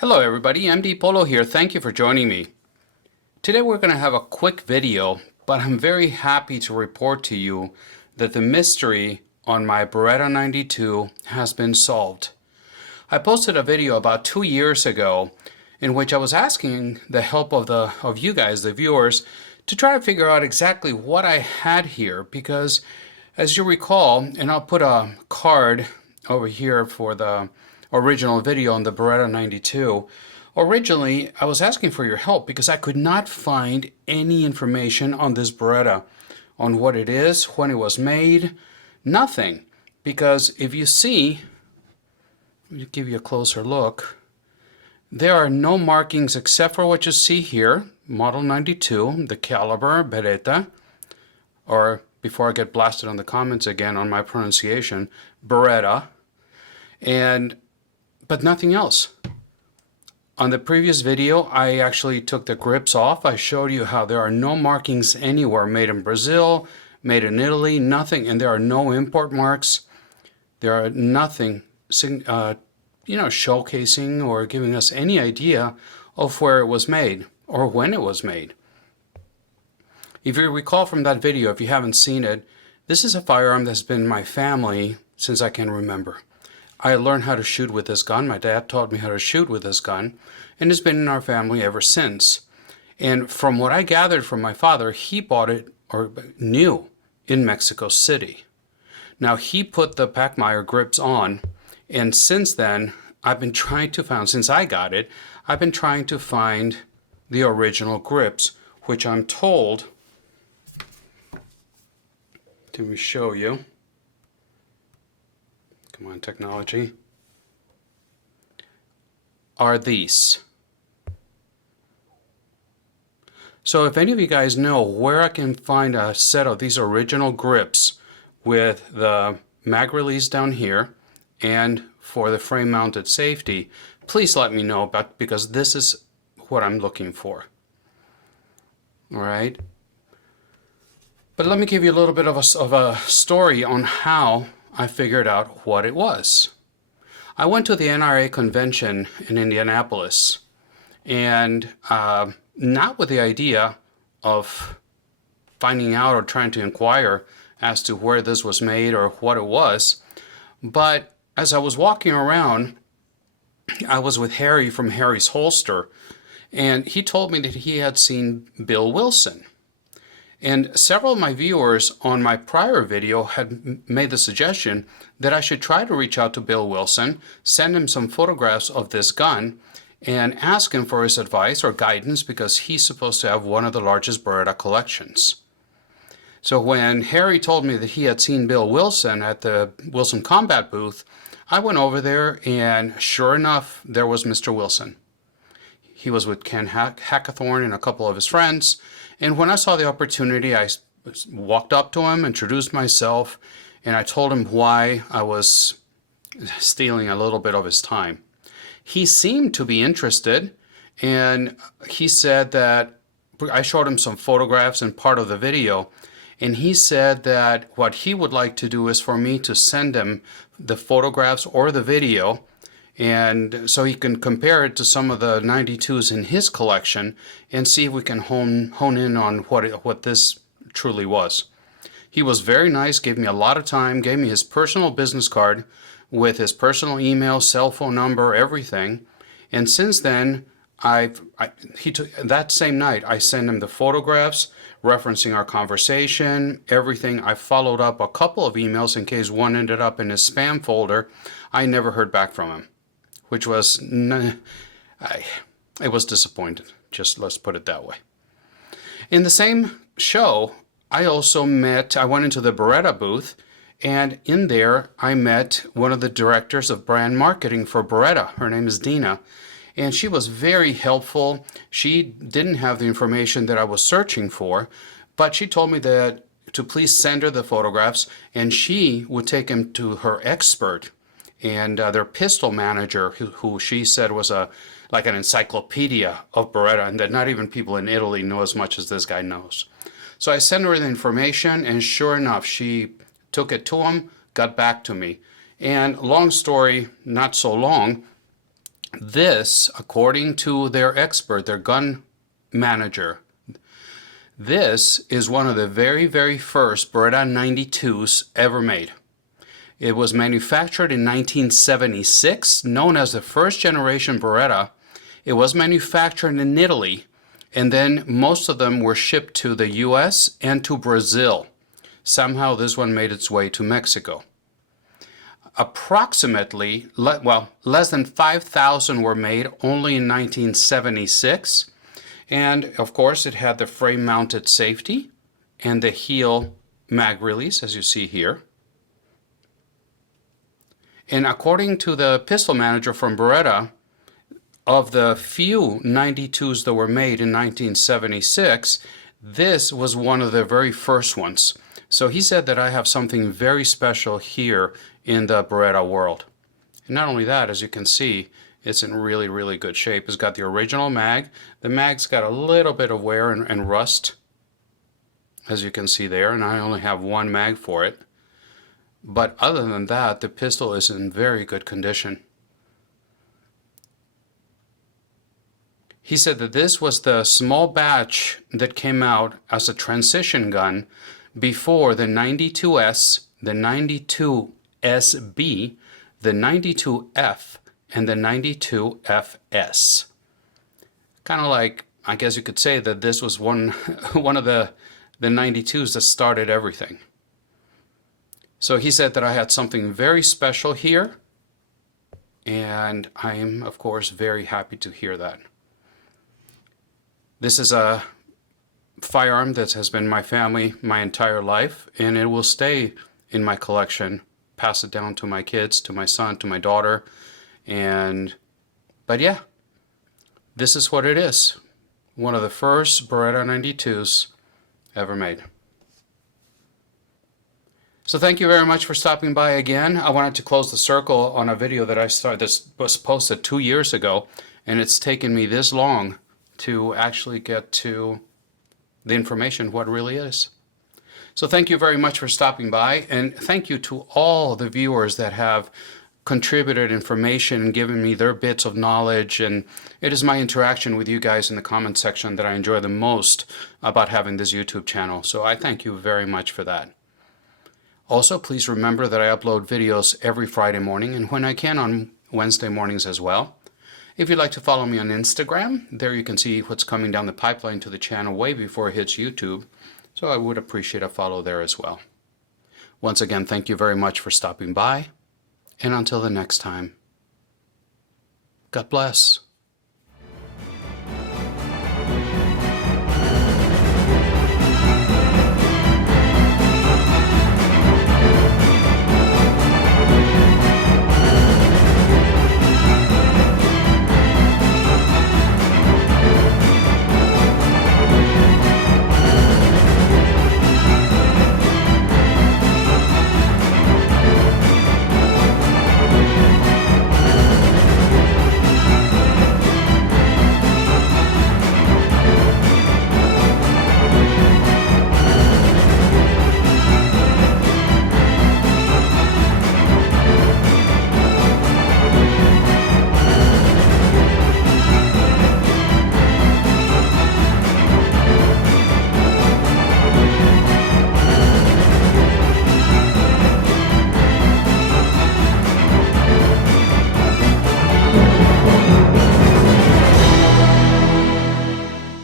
Hello everybody, MD Polo here. Thank you for joining me. Today we're going to have a quick video, but I'm very happy to report to you that the mystery on my Beretta 92 has been solved. I posted a video about 2 years ago in which I was asking the help of you guys, the viewers, to try to figure out exactly what I had here, because as you recall, and I'll put a card over here for the original video on the Beretta 92. Originally, I was asking for your help because I could not find any information on this Beretta, on what it is, when it was made, nothing. Because if you see, let me give you a closer look, there are no markings except for what you see here, Model 92, the caliber, Beretta, or before I get blasted on the comments again on my pronunciation, Beretta, but nothing else. On the previous video, I actually took the grips off. I showed you how there are no markings anywhere, made in Brazil, made in Italy, nothing, and there are no import marks. There are nothing, showcasing or giving us any idea of where it was made or when it was made. If you recall from that video, if you haven't seen it, this is a firearm that's been in my family since I can remember. I learned how to shoot with this gun. My dad taught me how to shoot with this gun, and it's been in our family ever since. And from what I gathered from my father, he bought it, or knew, in Mexico City. Now, he put the Pachmeyer grips on, and since then, I've been trying to find, since I got it, I've been trying to find the original grips, which I'm told, let me show you. Come on, technology, are these. So if any of you guys know where I can find a set of these original grips with the mag release down here and for the frame mounted safety, please let me know about, because this is what I'm looking for. All right. But let me give you a little bit of a story on how I figured out what it was. I went to the NRA convention in Indianapolis, and not with the idea of finding out or trying to inquire as to where this was made or what it was, but as I was walking around, I was with Harry from Harry's Holster, and he told me that he had seen Bill Wilson. And several of my viewers on my prior video had made the suggestion that I should try to reach out to Bill Wilson, send him some photographs of this gun, and ask him for his advice or guidance, because he's supposed to have one of the largest Beretta collections. So when Harry told me that he had seen Bill Wilson at the Wilson Combat booth, I went over there, and sure enough, there was Mr. Wilson. He was with Ken Hackathorn and a couple of his friends. And when I saw the opportunity, I walked up to him, introduced myself, and I told him why I was stealing a little bit of his time. He seemed to be interested, and he said that I showed him some photographs and part of the video, and he said that what he would like to do is for me to send him the photographs or the video, and so he can compare it to some of the 92s in his collection and see if we can hone in on what this truly was. He was very nice, gave me a lot of time, gave me his personal business card with his personal email, cell phone number, everything. And since then, that same night, I sent him the photographs referencing our conversation, everything. I followed up a couple of emails in case one ended up in his spam folder. I never heard back from him, which was, it was disappointing. Just let's put it that way. In the same show, I went into the Beretta booth, and in there I met one of the directors of brand marketing for Beretta. Her name is Dina, and she was very helpful. She didn't have the information that I was searching for, but she told me that to please send her the photographs, and she would take them to her expert and their pistol manager, who she said was like an encyclopedia of Beretta, and that not even people in Italy know as much as this guy knows. So I sent her the information, and sure enough, she took it to him, got back to me. And long story, not so long, This, according to their expert, their gun manager, this is one of the very, very first Beretta 92s ever made. It was manufactured in 1976, known as the first generation Beretta. It was manufactured in Italy, and then most of them were shipped to the US and to Brazil. Somehow this one made its way to Mexico. Approximately, less than 5,000 were made only in 1976. And of course it had the frame mounted safety and the heel mag release, as you see here. And according to the pistol manager from Beretta, of the few 92s that were made in 1976, this was one of the very first ones. So he said that I have something very special here in the Beretta world. And not only that, as you can see, it's in really, really good shape. It's got the original mag. The mag's got a little bit of wear and rust, as you can see there, and I only have one mag for it. But other than that, the pistol is in very good condition. He said that this was the small batch that came out as a transition gun before the 92S, the 92SB, the 92F, and the 92FS. Kind of like, I guess you could say that this was one of the 92s that started everything. So he said that I had something very special here, and I'm, of course, very happy to hear that. This is a firearm that has been my family my entire life, and it will stay in my collection, pass it down to my kids, to my son, to my daughter. But yeah, this is what it is. One of the first Beretta 92s ever made. So thank you very much for stopping by again. I wanted to close the circle on a video that I started, this was posted 2 years ago, and it's taken me this long to actually get to the information, what it really is. So thank you very much for stopping by, and thank you to all the viewers that have contributed information and given me their bits of knowledge. And it is my interaction with you guys in the comment section that I enjoy the most about having this YouTube channel. So I thank you very much for that. Also, please remember that I upload videos every Friday morning, and when I can on Wednesday mornings as well. If you'd like to follow me on Instagram, there you can see what's coming down the pipeline to the channel way before it hits YouTube. So I would appreciate a follow there as well. Once again, thank you very much for stopping by. And until the next time, God bless.